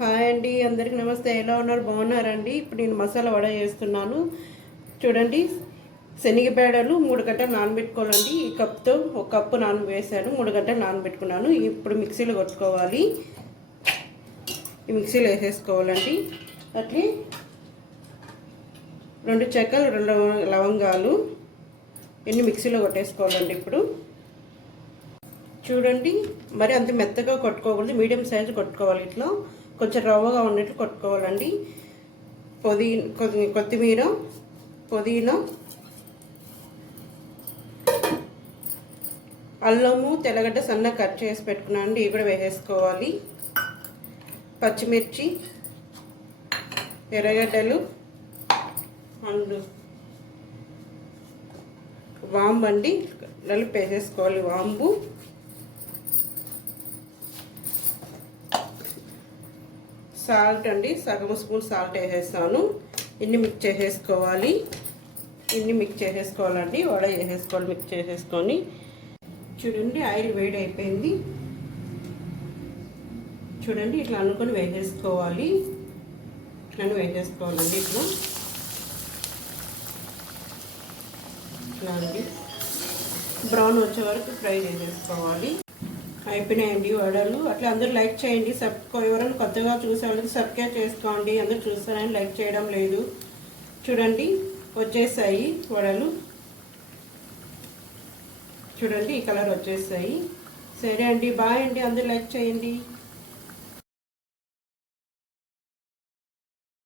Hi అండి, అందరికీ నమస్తే. ఎలా ఉన్నారు? బాగున్నారండి? ఇప్పుడు నేను మసాలా వడ చేస్తున్నాను. చూడండి, శనగపేడలు 3 గంటలు నానబెట్టుకోవాలండి. ఈ కప్తో ఒక కప్పు వేసాను, 3 గంటలు నానబెట్టుకున్నాను. ఇప్పుడు మిక్సీలో కొట్టుకోవాలి. ఈ మిక్సీలో వేసేసుకోవాలండి. అట్లే 2 చెక్కలు 2 లవంగాలు ఎన్ని మిక్సీలో కొట్టేసుకోవాలండి. ఇప్పుడు చూడండి, మరి అంత మెత్తగా కొట్టుకోకూడదు, మీడియం సైజు కొట్టుకోవాలి. ఇట్లా కొంచెం రవ్వగా ఉన్నట్టు కొట్టుకోవాలండి. కొత్తిమీర, పుదీనా, అల్లము, తెల్లగడ్డ సన్నగా కట్ చేసి పెట్టుకున్నాను అండి, ఇవి కూడా వేసేసుకోవాలి. పచ్చిమిర్చి, ఎర్రగడ్డలు అండ్ వాంబు అండి, నలుపు వేసేసుకోవాలి. వాంబు, సాల్ట్ అండి, సగం స్పూన్ సాల్ట్ వేసేస్తాను. ఇన్ని మిక్స్ చేసేసుకోవాలి. వడ వేసేసుకోవాలి. మిక్స్ చేసేసుకొని చూడండి, ఆయిల్ వేడి అయిపోయింది. చూడండి, ఇట్లా అనుకొని వేసేసుకోవాలి. వేసేసుకోవాలండి. ఇట్లా అండి, బ్రౌన్ వచ్చే వరకు ఫ్రై చేసేసుకోవాలి. అయిపోయినాయండి వడలు. అట్లా అందరూ లైక్ చేయండి. ఎవరైనా కొత్తగా చూసే వాళ్ళకి సబ్స్క్రైబ్ చేసుకోండి. అందరూ చూస్తారని లైక్ చేయడం లేదు. చూడండి, వచ్చేసాయి వడలు. చూడండి, ఈ కలర్ వచ్చేసాయి. సరే అండి, బాయ్ అండి. అందరూ లైక్ చేయండి.